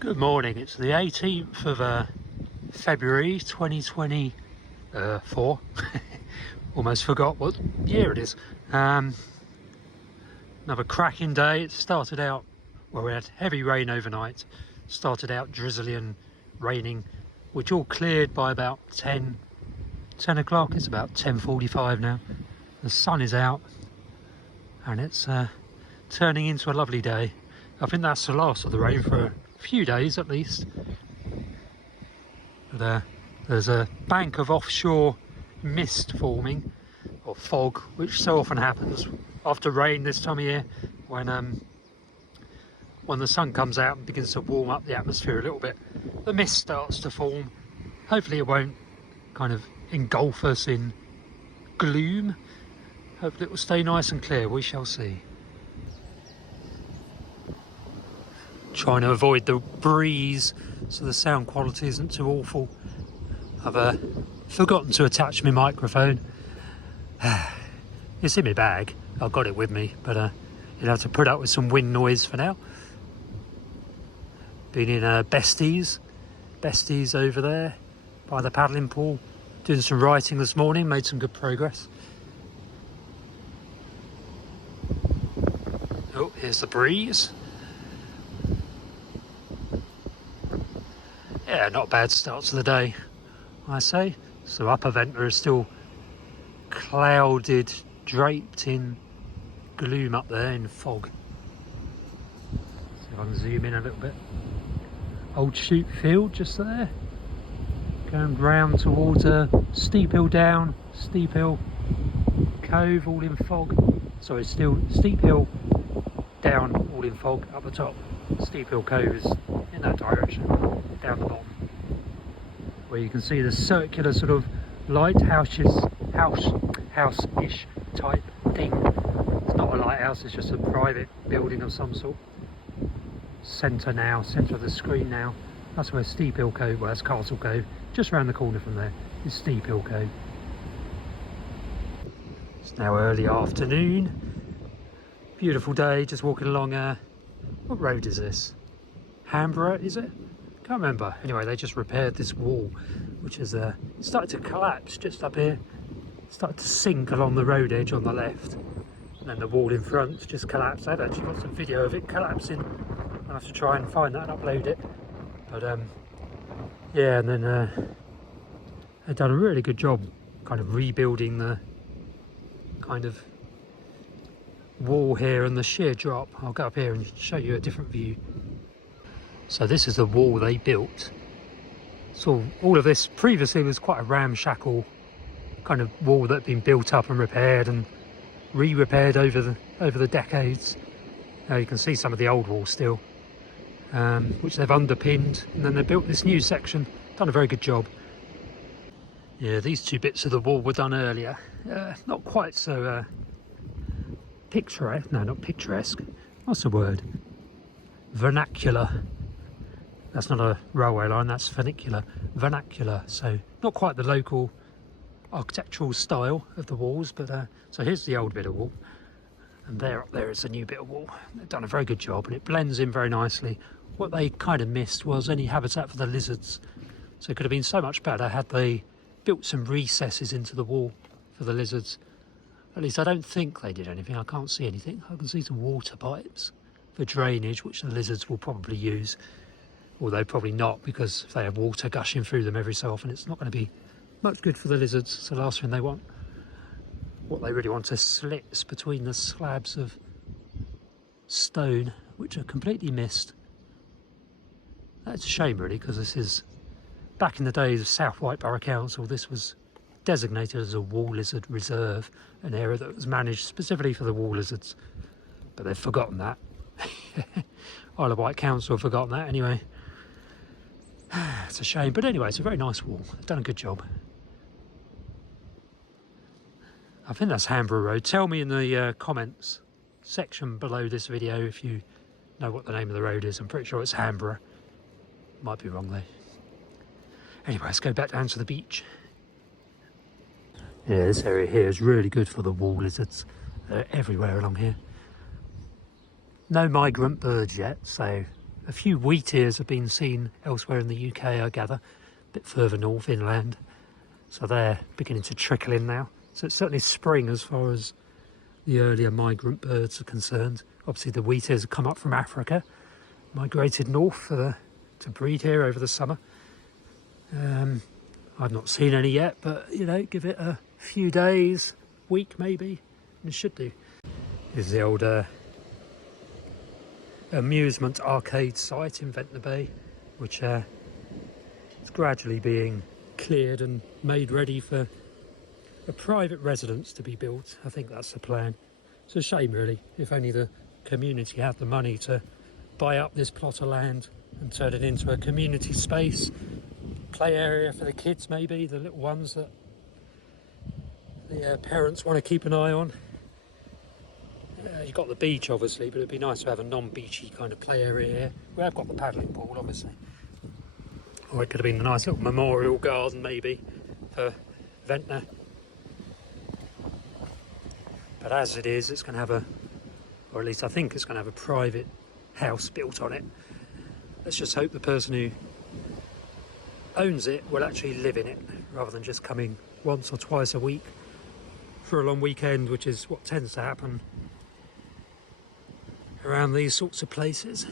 Good morning, it's the 18th of February 2024. Almost forgot what year it is. Another cracking day. It started out, well, we had heavy rain overnight, started out drizzly and raining, which all cleared by about 10 o'clock. It's about 10:45 now. The sun is out and it's turning into a lovely day. I think that's the last of the rain for a few days at least. But there's a bank of offshore mist forming, or fog, which so often happens after rain this time of year, when the sun comes out and begins to warm up the atmosphere a little bit. The mist starts to form. Hopefully it won't kind of engulf us in gloom. Hopefully it will stay nice and clear. We shall see. Trying to avoid the breeze so the sound quality isn't too awful. I've forgotten to attach my microphone. It's in my bag. I've got it with me, but you'll have to put up with some wind noise for now. Been in Besties over there by the paddling pool, doing some writing this morning, made some good progress. Oh, here's the breeze. Yeah, not a bad start to the day, I say. So upper Ventnor is still clouded, draped in gloom up there in fog. See if I can zoom in a little bit. Old Shoot Field just there. Going round towards Steep Hill Down, Steep Hill Cove, all in fog. Sorry, still Steep Hill Down, all in fog up the top. Steep Hill Cove is in that direction, down the bottom, where you can see the circular sort of lighthouse-ish type thing. It's not a lighthouse, it's just a private building of some sort. Centre of the screen now. That's where Steep Hill Cove, well, that's Castle Cove. Just around the corner from there is Steep Hill Cove. It's now early afternoon. Beautiful day, just walking along. What road is this? Hamborough, is it? Can't remember. Anyway, they just repaired this wall, which has started to collapse just up here. Started to sink along the road edge on the left, and then the wall in front just collapsed. I've actually got some video of it collapsing. I'll have to try and find that and upload it. But yeah, and then they've done a really good job kind of rebuilding the kind of wall here and the sheer drop. I'll go up here and show you a different view. So this is the wall they built. So all of this previously was quite a ramshackle kind of wall that had been built up and repaired and re-repaired over the decades. Now you can see some of the old walls still, which they've underpinned, and then they built this new section. Done a very good job. Yeah, these two bits of the wall were done earlier. Not quite so picturesque. No, not picturesque. What's the word? Vernacular. That's not a railway line, that's vernacular. Vernacular, so not quite the local architectural style of the walls, but so here's the old bit of wall, and there up there is a new bit of wall. They've done a very good job and it blends in very nicely. What they kind of missed was any habitat for the lizards, so it could have been so much better had they built some recesses into the wall for the lizards. At least I don't think they did anything. I can't see anything. I can see some water pipes for drainage, which the lizards will probably use, although probably not, because if they have water gushing through them every so often, it's not going to be much good for the lizards. It's the last thing they want. What they really want are slits between the slabs of stone, which are completely missed. That's a shame really, because this is, back in the days of South White Borough Council, this was designated as a wall lizard reserve, an area that was managed specifically for the wall lizards, but they've forgotten that. Isle of Wight Council have forgotten that anyway. It's a shame, but anyway, it's a very nice wall. They've done a good job. I think that's Hamborough Road. Tell me in the comments section below this video if you know what the name of the road is. I'm pretty sure it's Hamborough. Might be wrong though. Anyway, let's go back down to the beach. Yeah, this area here is really good for the wall lizards. They're everywhere along here. No migrant birds yet, so A few wheat ears have been seen elsewhere in the UK, I gather, a bit further north inland. So they're beginning to trickle in now. So it's certainly spring as far as the earlier migrant birds are concerned. Obviously the wheat ears have come up from Africa, migrated north to breed here over the summer. I've not seen any yet, but you know, give it a few days, week maybe, and it should do. This is the old amusement arcade site in Ventnor Bay, which is gradually being cleared and made ready for a private residence to be built. I think that's the plan. It's a shame really, if only the community had the money to buy up this plot of land and turn it into a community space, play area for the kids maybe, the little ones that the parents want to keep an eye on. You've got the beach obviously, but it'd be nice to have a non-beachy kind of play area here. We have got the paddling pool obviously. Or it could have been a nice little memorial garden maybe for Ventnor. But as it is, it's going to have or at least I think it's going to have a private house built on it. Let's just hope the person who owns it will actually live in it, rather than just coming once or twice a week for a long weekend, which is what tends to happen around these sorts of places.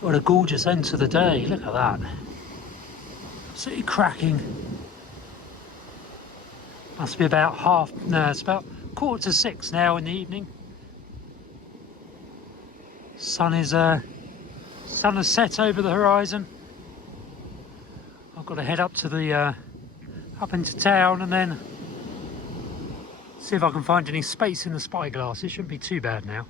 What a gorgeous end to the day, look at that. Absolutely cracking. Must be about it's about 5:45 now in the evening. Sun has set over the horizon. I've got to head up to the up into town and then see if I can find any space in the spyglass. It shouldn't be too bad now.